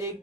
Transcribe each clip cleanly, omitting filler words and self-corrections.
1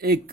1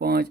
5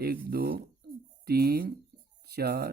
1 2 3 4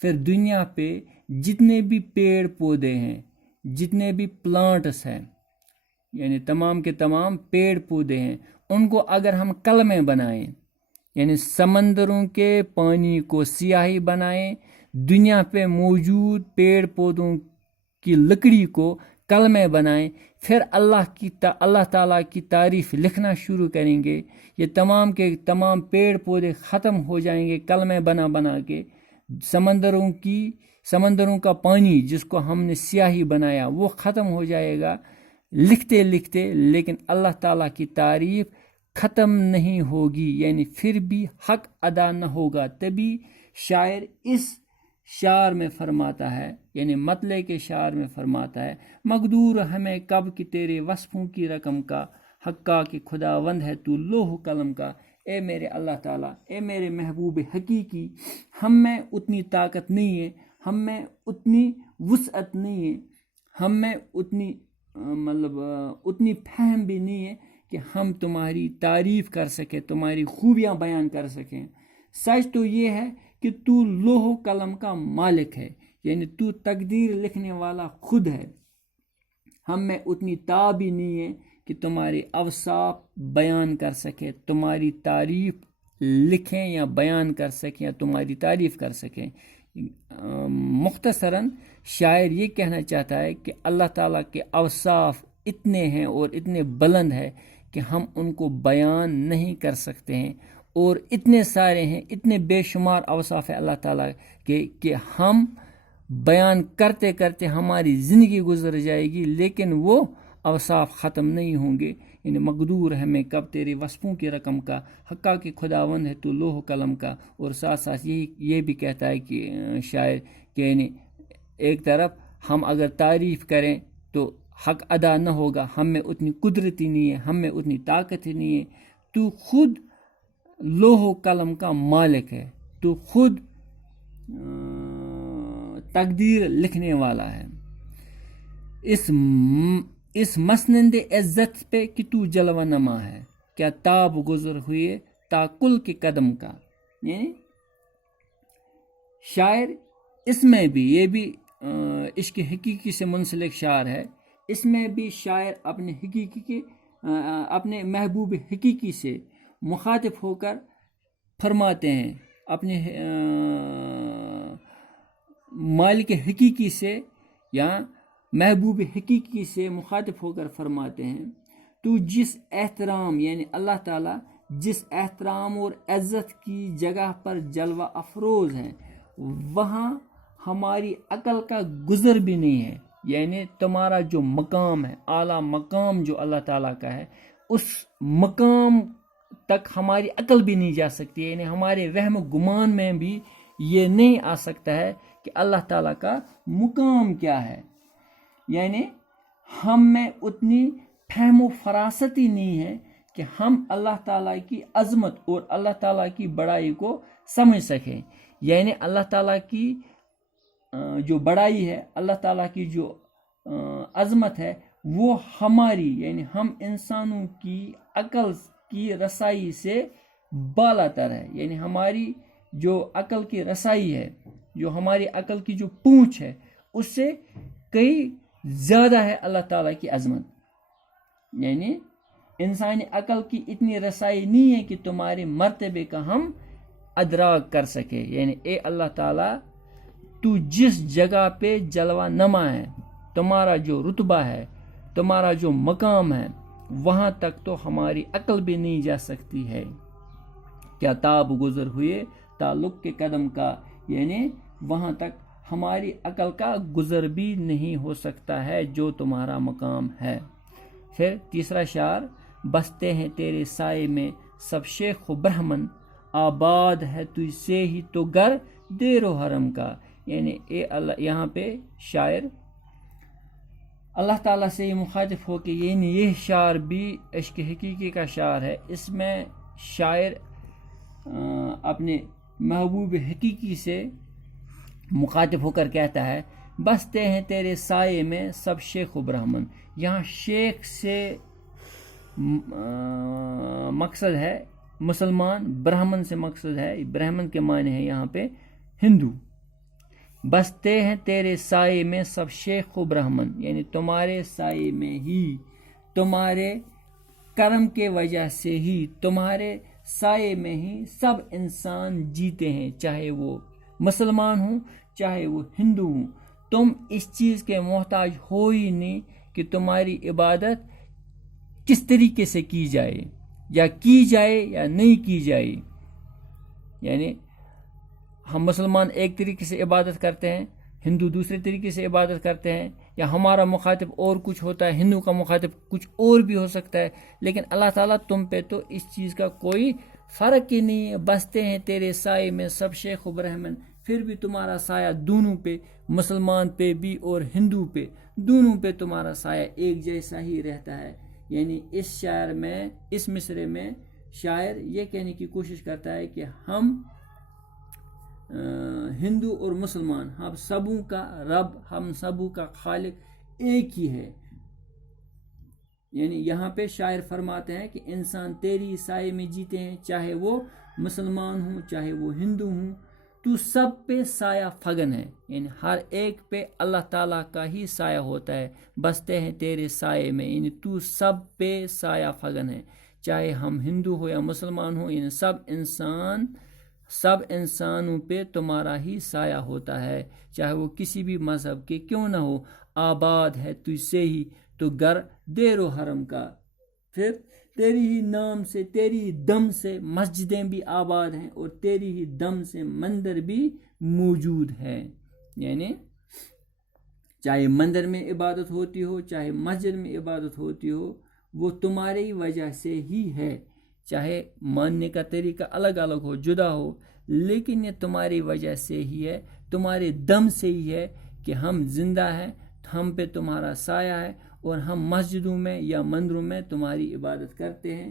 پھر دنیا پہ جتنے بھی پیڑ پودے ہیں، جتنے بھی پلانٹس ہیں، یعنی تمام کے تمام پیڑ پودے ہیں، ان کو اگر ہم کلمیں بنائیں، یعنی سمندروں کے پانی کو سیاہی بنائیں، دنیا پہ موجود پیڑ پودوں کی لکڑی کو کلمیں بنائیں، پھر اللہ تعالیٰ کی تعریف لکھنا شروع کریں گے، یہ تمام کے تمام پیڑ پودے ختم ہو جائیں گے کلمیں بنا بنا کے، سمندروں کا پانی جس کو ہم نے سیاہی بنایا وہ ختم ہو جائے گا لکھتے لکھتے، لیکن اللہ تعالیٰ کی تعریف ختم نہیں ہوگی، یعنی پھر بھی حق ادا نہ ہوگا۔ تبھی شاعر اس شعر میں فرماتا ہے، یعنی مطلع کے شعر میں فرماتا ہے، مقدور ہمیں کب کہ تیرے وصفوں کی رقم کا، حقا کہ خداوند ہے تو لوح قلم کا۔ اے میرے اللہ تعالیٰ، اے میرے محبوب حقیقی، ہم میں اتنی طاقت نہیں ہے، ہم میں اتنی وسعت نہیں ہے، ہم میں اتنی فہم بھی نہیں ہے کہ ہم تمہاری تعریف کر سکیں، تمہاری خوبیاں بیان کر سکیں۔ سچ تو یہ ہے کہ تو لوح و قلم کا مالک ہے، یعنی تو تقدیر لکھنے والا خود ہے، ہم میں اتنی طاقت بھی نہیں ہے کہ تمہارے اوصاف بیان کر سکیں، تمہاری تعریف لکھیں یا بیان کر سکیں یا تمہاری تعریف کر سکیں۔ مختصراً شاعر یہ کہنا چاہتا ہے کہ اللہ تعالیٰ کے اوصاف اتنے ہیں اور اتنے بلند ہیں کہ ہم ان کو بیان نہیں کر سکتے ہیں، اور اتنے سارے ہیں، اتنے بے شمار اوصاف ہیں اللہ تعالیٰ کے کہ ہم بیان کرتے کرتے ہماری زندگی گزر جائے گی لیکن وہ اوصاف ختم نہیں ہوں گے۔ یعنی مقدور ہمیں کب تیرے وصفوں کی رقم کا، حقا کہ خداوند ہے تو لوح قلم کا۔ اور ساتھ ساتھ یہ بھی کہتا ہے کہ شاعر کہ یعنی ایک طرف ہم اگر تعریف کریں تو حق ادا نہ ہوگا، ہم میں اتنی قدرت ہی نہیں ہے، ہم میں اتنی طاقت ہی نہیں ہے، تو خود لوح و قلم کا مالک ہے، تو خود تقدیر لکھنے والا ہے۔ اس مسنند عزت پہ کہ تو جلوہ نما ہے، کیا تاب گزر ہوئے تا کل کے قدم کا۔ یعنی شاعر اس میں بھی، یہ بھی عشق حقیقی سے منسلک شعر ہے، اس میں بھی شاعر اپنے محبوب حقیقی سے مخاطب ہو کر فرماتے ہیں، اپنے مالک حقیقی سے یا محبوب حقیقی سے مخاطب ہو کر فرماتے ہیں، تو جس احترام، یعنی اللہ تعالیٰ جس احترام اور عزت کی جگہ پر جلوہ افروز ہیں، وہاں ہماری عقل کا گزر بھی نہیں ہے۔ یعنی تمہارا جو مقام ہے، اعلیٰ مقام جو اللہ تعالیٰ کا ہے، اس مقام تک ہماری عقل بھی نہیں جا سکتی، یعنی ہمارے وہم و گمان میں بھی یہ نہیں آ سکتا ہے کہ اللہ تعالیٰ کا مقام کیا ہے۔ یعنی ہم میں اتنی فہم و فراست ہی نہیں ہے کہ ہم اللہ تعالیٰ کی عظمت اور اللہ تعالیٰ کی بڑائی کو سمجھ سکیں۔ یعنی اللہ تعالیٰ کی جو بڑائی ہے، اللہ تعالیٰ کی جو عظمت ہے، وہ ہماری، یعنی ہم انسانوں کی عقل کی رسائی سے بالا تر ہے۔ یعنی ہماری جو عقل کی رسائی ہے، جو ہماری عقل کی جو پونچھ ہے، اس سے کئی زیادہ ہے اللہ تعالیٰ کی عظمت۔ یعنی انسانی عقل کی اتنی رسائی نہیں ہے کہ تمہارے مرتبے کا ہم ادراک کر سکے۔ یعنی اے اللہ تعالیٰ، تو جس جگہ پہ جلوہ نما ہے، تمہارا جو رتبہ ہے، تمہارا جو مقام ہے، وہاں تک تو ہماری عقل بھی نہیں جا سکتی ہے۔ کیا تاب گزر ہوئے تعلق کے قدم کا، یعنی وہاں تک ہماری عقل کا گزر بھی نہیں ہو سکتا ہے جو تمہارا مقام ہے۔ پھر تیسرا شعر، بستے ہیں تیرے سائے میں سب شیخ و برہمن، آباد ہے تجھ سے ہی تو گر دیر و حرم کا۔ یعنی اے اللہ، یہاں پہ شاعر اللہ تعالیٰ سے یہ مخاطب ہو کہ یہ شعر بھی عشق حقیقی کا شعر ہے۔ اس میں شاعر اپنے محبوب حقیقی سے مخاطب ہو کر کہتا ہے، بستے ہیں تیرے سائے میں سب شیخ و برہمن۔ یہاں شیخ سے مقصد ہے مسلمان، برہمن سے مقصد ہے، برہمن کے معنی ہے یہاں پہ ہندو۔ بستے ہیں تیرے سائے میں سب شیخ و برہمن، یعنی تمہارے سائے میں ہی، تمہارے کرم کے وجہ سے ہی، تمہارے سائے میں ہی سب انسان جیتے ہیں، چاہے وہ مسلمان ہوں چاہے وہ ہندو ہوں۔ تم اس چیز کے محتاج ہو ہی نہیں کہ تمہاری عبادت کس طریقے سے کی جائے، یا کی جائے یا نہیں کی جائے۔ یعنی ہم مسلمان ایک طریقے سے عبادت کرتے ہیں، ہندو دوسرے طریقے سے عبادت کرتے ہیں، یا ہمارا مخاطب اور کچھ ہوتا ہے، ہندو کا مخاطب کچھ اور بھی ہو سکتا ہے، لیکن اللہ تعالیٰ تم پہ تو اس چیز کا کوئی فرق ہی نہیں ہے۔ بستے ہیں تیرے سائے میں سب شیخ و برہمن، پھر بھی تمہارا سایہ دونوں پہ، مسلمان پہ بھی اور ہندو پہ، دونوں پہ تمہارا سایہ ایک جیسا ہی رہتا ہے۔ یعنی اس شاعر میں، اس مصرے میں شاعر یہ کہنے کی کوشش کرتا ہے کہ ہم ہندو اور مسلمان، ہم سبوں کا رب، ہم سبوں کا خالق ایک ہی ہے۔ یعنی یہاں پہ شاعر فرماتے ہیں کہ انسان تیری سائے میں جیتے ہیں، چاہے وہ مسلمان ہوں چاہے وہ ہندو ہوں، تو سب پہ سایہ فگن ہے، یعنی ہر ایک پہ اللہ تعالیٰ کا ہی سایہ ہوتا ہے۔ بستے ہیں تیرے سائے میں، یعنی تو سب پہ سایہ فگن ہے، چاہے ہم ہندو ہو یا مسلمان ہو، یعنی سب انسانوں پہ تمہارا ہی سایہ ہوتا ہے، چاہے وہ کسی بھی مذہب کے کیوں نہ ہو۔ آباد ہے تجھ سے ہی تو گھر دیر و حرم کا، پھر تیری ہی نام سے، تیری ہی دم سے مسجدیں بھی آباد ہیں، اور تیری ہی دم سے مندر بھی موجود ہے۔ یعنی چاہے مندر میں عبادت ہوتی ہو چاہے مسجد میں عبادت ہوتی ہو، وہ تمہاری وجہ سے ہی ہے، چاہے ماننے کا طریقہ الگ الگ ہو، جدا ہو، لیکن یہ تمہاری وجہ سے ہی ہے، تمہارے دم سے ہی ہے کہ ہم زندہ ہیں، ہم پہ تمہارا سایہ ہے، اور ہم مسجدوں میں یا مندروں میں تمہاری عبادت کرتے ہیں،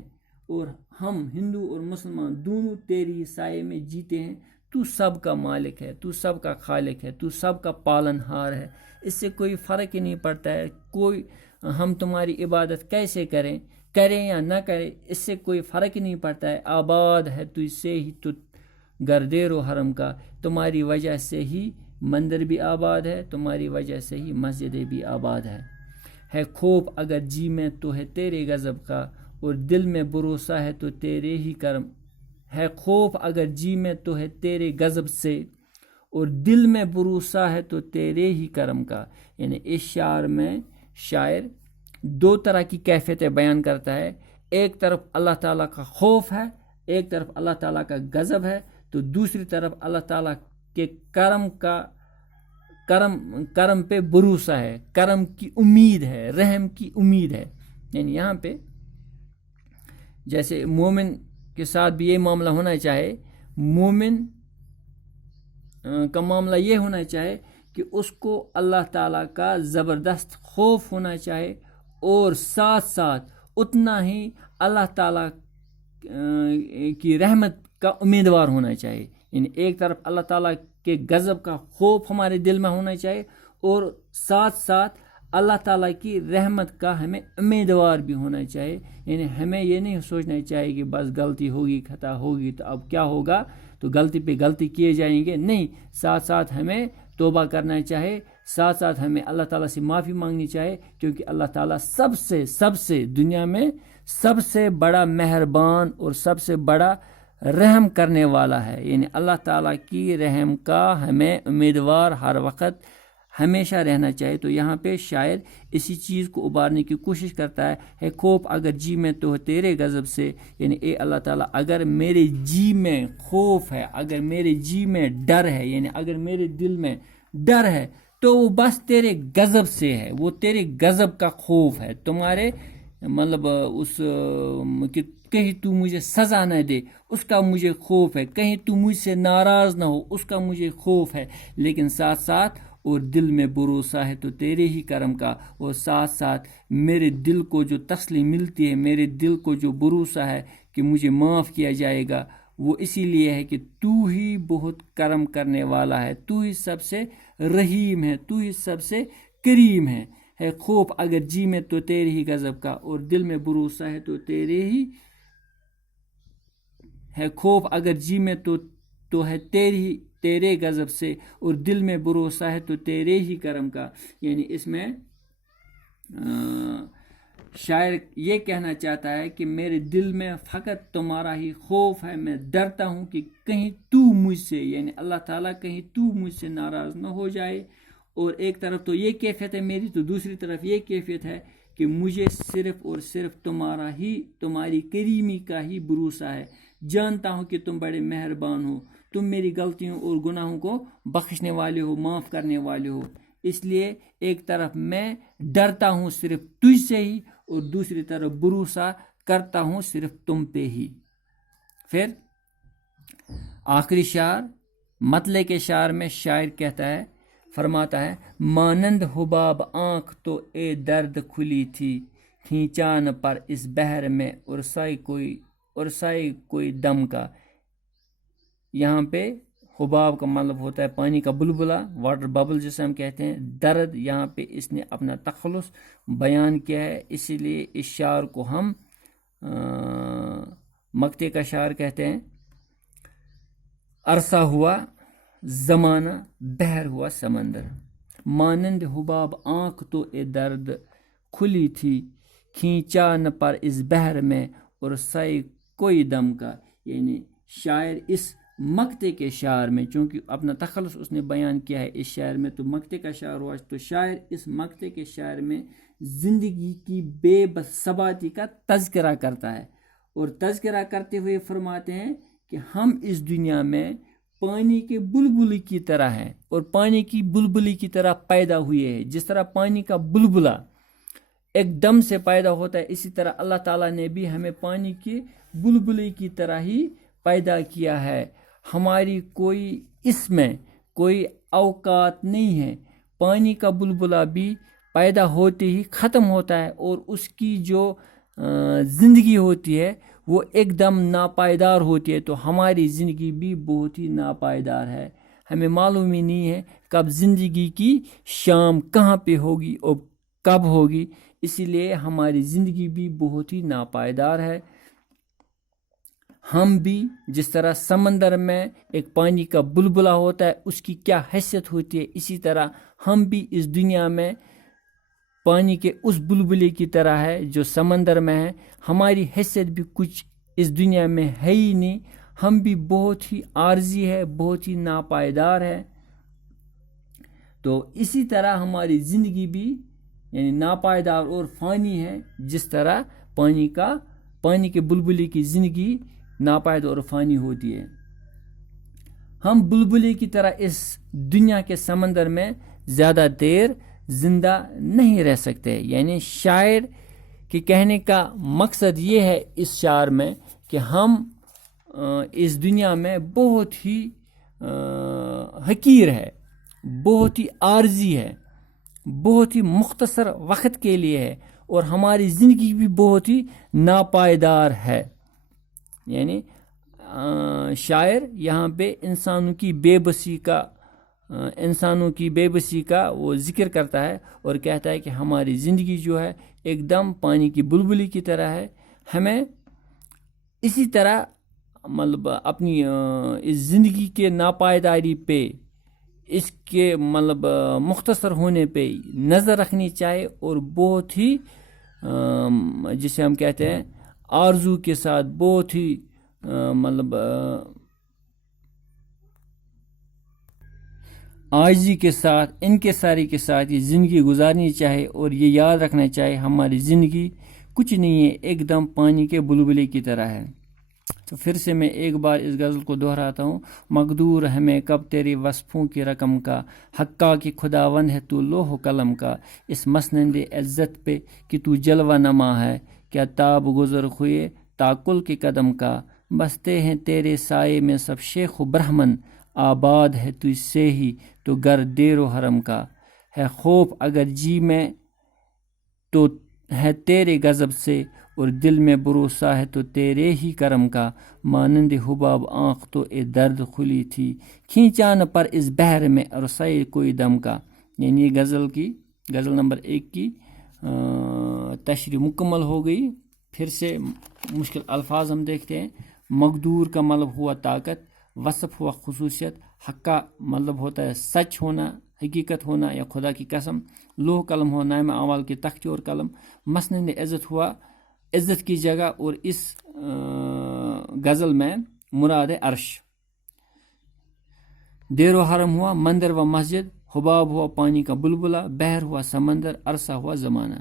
اور ہم ہندو اور مسلمان دونوں تیری سائے میں جیتے ہیں۔ تو سب کا مالک ہے، تو سب کا خالق ہے، تو سب کا پالن ہار ہے، اس سے کوئی فرق ہی نہیں پڑتا ہے کوئی ہم تمہاری عبادت کیسے کریں یا نہ کریں، اس سے کوئی فرق ہی نہیں پڑتا ہے۔ آباد ہے تجھ سے ہی تو گردیر و حرم کا، تمہاری وجہ سے ہی مندر بھی آباد ہے، تمہاری وجہ سے ہی مسجدیں بھی آباد ہے خوف اگر جی میں تو ہے تیرے غضب کا، اور دل میں بھروسہ ہے تو تیرے ہی کرم ہے خوف اگر جی میں تو ہے تیرے غضب سے، اور دل میں بھروسہ ہے تو تیرے ہی کرم کا۔ یعنی اس شعر میں شاعر دو طرح کی کیفیتیں بیان کرتا ہے، ایک طرف اللہ تعالیٰ کا خوف ہے، ایک طرف اللہ تعالیٰ کا غضب ہے، تو دوسری طرف اللہ تعالیٰ کے کرم پہ بھروسہ ہے، کرم کی امید ہے، رحم کی امید ہے۔ یعنی یہاں پہ جیسے مومن کے ساتھ بھی یہ معاملہ ہونا چاہے، مومن کا معاملہ یہ ہونا چاہے کہ اس کو اللہ تعالیٰ کا زبردست خوف ہونا چاہے، اور ساتھ ساتھ اتنا ہی اللہ تعالیٰ کی رحمت کا امیدوار ہونا چاہیے۔ یعنی ایک طرف اللہ تعالیٰ کے غضب کا خوف ہمارے دل میں ہونا چاہیے، اور ساتھ ساتھ اللہ تعالیٰ کی رحمت کا ہمیں امیدوار بھی ہونا چاہیے۔ یعنی ہمیں یہ نہیں سوچنا چاہیے کہ بس غلطی ہوگی، خطا ہوگی تو اب کیا ہوگا، تو غلطی پہ غلطی کیے جائیں گے، نہیں، ساتھ ساتھ ہمیں توبہ کرنا چاہے، ساتھ ساتھ ہمیں اللہ تعالیٰ سے معافی مانگنی چاہے، کیونکہ اللہ تعالیٰ سب سے دنیا میں سب سے بڑا مہربان اور سب سے بڑا رحم کرنے والا ہے۔ یعنی اللہ تعالیٰ کی رحم کا ہمیں امیدوار ہر وقت ہمیشہ رہنا چاہیے۔ تو یہاں پہ شاعر اسی چیز کو ابارنے کی کوشش کرتا ہے خوف اگر جی میں تو تیرے غضب سے، یعنی اے اللہ تعالیٰ اگر میرے جی میں خوف ہے، اگر میرے جی میں ڈر ہے، یعنی اگر میرے دل میں ڈر ہے تو وہ بس تیرے غضب سے ہے، وہ تیرے غضب کا خوف ہے، تمہارے مطلب اس کہ کہیں تو مجھے سزا نہ دے اس کا مجھے خوف ہے، کہیں تو مجھ سے ناراض نہ ہو اس کا مجھے خوف ہے، لیکن ساتھ ساتھ اور دل میں بھروسہ ہے تو تیرے ہی کرم کا، اور ساتھ ساتھ میرے دل کو جو تسلی ملتی ہے، میرے دل کو جو بھروسہ ہے کہ مجھے معاف کیا جائے گا، وہ اسی لیے ہے کہ تو ہی بہت کرم کرنے والا ہے، تو ہی سب سے رحیم ہے، تو ہی سب سے کریم ہے خوف اگر جی میں تو تیرے ہی غضب کا، اور دل میں بھروسہ ہے تو تیرے ہی خوف اگر جی میں تو ہے تیری تیرے غضب سے، اور دل میں بھروسہ ہے تو تیرے ہی کرم کا. یعنی اس میں شاعر یہ کہنا چاہتا ہے کہ میرے دل میں فقط تمہارا ہی خوف ہے، میں ڈرتا ہوں کہ کہیں تو مجھ سے، یعنی اللہ تعالیٰ کہیں تو مجھ سے ناراض نہ ہو جائے. اور ایک طرف تو یہ کیفیت ہے میری، تو دوسری طرف یہ کیفیت ہے کہ مجھے صرف اور صرف تمہارا ہی، تمہاری کریمی کا ہی بھروسہ ہے. جانتا ہوں کہ تم بڑے مہربان ہو، تم میری غلطیوں اور گناہوں کو بخشنے والے ہو، معاف کرنے والے ہو. اس لیے ایک طرف میں ڈرتا ہوں صرف تجھ سے ہی، اور دوسری طرف بھروسہ کرتا ہوں صرف تم پہ ہی. پھر آخری شعر مطلع کے شعر میں شاعر کہتا ہے، فرماتا ہے، مانند حباب آنکھ تو اے درد کھلی تھی، کھینچان پر اس بحر میں ارسائی کوئی دم کا. یہاں پہ حباب کا مطلب ہوتا ہے پانی کا بلبلا، واٹر ببل جسے ہم کہتے ہیں. درد یہاں پہ اس نے اپنا تخلص بیان کیا ہے، اسی لیے اس شعر کو ہم مقطع کا شعر کہتے ہیں. عرصہ ہوا زمانہ، بحر ہوا سمندر. مانند حباب آنکھ تو اے درد کھلی تھی، کھینچا نہ پر اس بحر میں اور سائے کوئی دم کا. یعنی شاعر اس مقطع کے شعر میں، چونکہ اپنا تخلص اس نے بیان کیا ہے اس شعر میں، تو مقطع کا شعر ہوا، تو شاعر اس مقطع کے شعر میں زندگی کی بے بس ثباتی کا تذکرہ کرتا ہے. اور تذکرہ کرتے ہوئے فرماتے ہیں کہ ہم اس دنیا میں پانی کے بلبلی کی طرح ہیں، اور پانی کی بلبلی کی طرح پیدا ہوئے ہیں. جس طرح پانی کا بلبلا ایک دم سے پیدا ہوتا ہے، اسی طرح اللہ تعالیٰ نے بھی ہمیں پانی کی بلبلی کی طرح ہی پیدا کیا ہے. ہماری کوئی اس میں کوئی اوقات نہیں ہے. پانی کا بلبلا بھی پیدا ہوتے ہی ختم ہوتا ہے، اور اس کی جو زندگی ہوتی ہے وہ ایک دم ناپائیدار ہوتی ہے. تو ہماری زندگی بھی بہت ہی ناپائیدار ہے. ہمیں معلوم ہی نہیں ہے کب زندگی کی شام کہاں پہ ہوگی اور کب ہوگی. اسی لیے ہماری زندگی بھی بہت ہی ناپائیدار ہے. ہم بھی جس طرح سمندر میں ایک پانی کا بلبلا ہوتا ہے، اس کی کیا حیثیت ہوتی ہے، اسی طرح ہم بھی اس دنیا میں پانی کے اس بلبلے کی طرح ہے جو سمندر میں ہے. ہماری حیثیت بھی کچھ اس دنیا میں ہے ہی نہیں. ہم بھی بہت ہی عارضی ہے، بہت ہی ناپائیدار ہے. تو اسی طرح ہماری زندگی بھی یعنی ناپائیدار اور فانی ہے، جس طرح پانی کے بلبلے کی زندگی ناپائیدار اور فانی ہوتی ہے. ہم بلبلے کی طرح اس دنیا کے سمندر میں زیادہ دیر زندہ نہیں رہ سکتے. یعنی شاعر کے کہنے کا مقصد یہ ہے اس شعر میں کہ ہم اس دنیا میں بہت ہی حقیر ہے، بہت ہی عارضی ہے، بہت ہی مختصر وقت کے لیے ہے، اور ہماری زندگی بھی بہت ہی ناپائیدار ہے. یعنی شاعر یہاں پہ انسانوں کی بے بسی کا وہ ذکر کرتا ہے، اور کہتا ہے کہ ہماری زندگی جو ہے ایک دم پانی کی بلبلی کی طرح ہے. ہمیں اسی طرح مطلب اپنی اس زندگی کے ناپائیداری پہ، اس کے مطلب مختصر ہونے پہ نظر رکھنی چاہیے، اور بہت ہی جسے ہم کہتے ہیں آرزو کے ساتھ، بہت ہی مطلب عاجزی کے ساتھ، انکساری کے ساتھ یہ زندگی گزارنی چاہے. اور یہ یاد رکھنا چاہے ہماری زندگی کچھ نہیں ہے، ایک دم پانی کے بلبلے کی طرح ہے. تو پھر سے میں ایک بار اس غزل کو دہراتا ہوں. مقدور ہمیں کب تیری وصفوں کی رقم کا، حقا کی خداوند ہے تو لوح و قلم کا. اس مسند عزت پہ کہ تو جلوہ نما ہے، کیا تاب گزر ہوئے تاکل کے قدم کا. بستے ہیں تیرے سائے میں سب شیخ و برہمن، آباد ہے تجھ سے ہی تو گر دیر و حرم کا. ہے خوف اگر جی میں تو ہے تیرے غضب سے، اور دل میں بھروسہ ہے تو تیرے ہی کرم کا. مانند حباب آنکھ تو اے درد کھلی تھی، کھینچان پر اس بحر میں ارسائے کوئی دم کا. یعنی یہ غزل نمبر 1 کی تشریح مکمل ہو گئی. پھر سے مشکل الفاظ ہم دیکھتے ہیں. مقدور کا مطلب ہوا طاقت، وصف ہوا خصوصیت، حق کا مطلب ہوتا ہے سچ ہونا، حقیقت ہونا یا خدا کی قسم. لوہ قلم ہوا نام اعمال کے تختی اور قلم. مسند عزت ہوا عزت کی جگہ، اور اس غزل میں مراد ہے عرش. دیر و حرم ہوا مندر و مسجد، حباب ہوا پانی کا بلبلا، بحر ہوا سمندر، عرصہ ہوا زمانہ.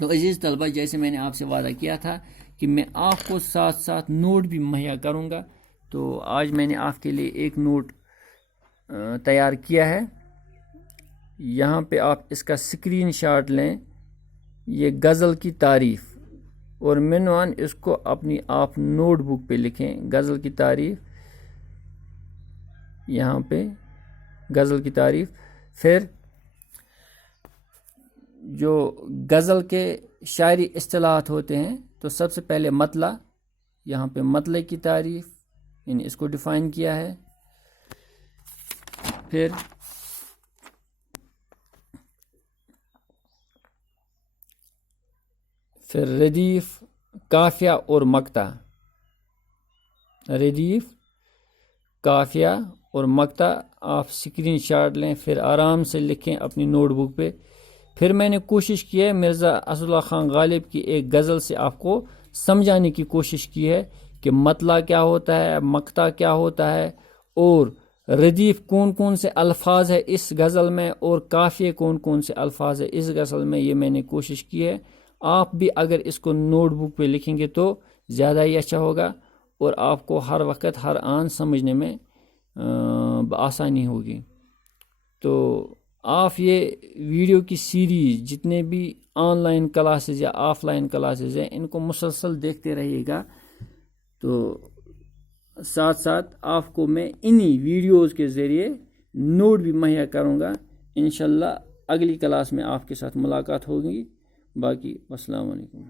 تو عزیز طلبہ، جیسے میں نے آپ سے وعدہ کیا تھا کہ میں آپ کو ساتھ ساتھ نوٹ بھی مہیا کروں گا، تو آج میں نے آپ کے لیے ایک نوٹ تیار کیا ہے. یہاں پہ آپ اس کا اسکرین شاٹ لیں. یہ غزل کی تعریف اور عنوان اس کو اپنی آپ نوٹ بک پہ لکھیں. غزل کی تعریف، یہاں پہ غزل کی تعریف. پھر جو غزل کے شاعری اصطلاحات ہوتے ہیں، تو سب سے پہلے مطلع، یہاں پہ مطلع کی تعریف، یعنی اس کو ڈیفائن کیا ہے. پھر ردیف، قافیہ اور مقطع. ردیف، قافیہ اور مقطع آپ اسکرین شاٹ لیں، پھر آرام سے لکھیں اپنی نوٹ بک پہ. پھر میں نے کوشش کی ہے مرزا اسد اللہ خان غالب کی ایک غزل سے آپ کو سمجھانے کی کوشش کی ہے کہ مطلع کیا ہوتا ہے، مقطع کیا ہوتا ہے، اور ردیف کون کون سے الفاظ ہے اس غزل میں، اور قافیے کون کون سے الفاظ ہے اس غزل میں. یہ میں نے کوشش کی ہے. آپ بھی اگر اس کو نوٹ بک پہ لکھیں گے تو زیادہ ہی اچھا ہوگا، اور آپ کو ہر وقت ہر آن سمجھنے میں آسانی ہوگی. تو آپ یہ ویڈیو کی سیریز جتنے بھی آن لائن کلاسز یا آف لائن کلاسز ہیں، ان کو مسلسل دیکھتے رہیے گا. تو ساتھ ساتھ آپ کو میں انہی ویڈیوز کے ذریعے نوٹ بھی مہیا کروں گا. انشاءاللہ اگلی کلاس میں آپ کے ساتھ ملاقات ہوگی. باقی السلام علیکم.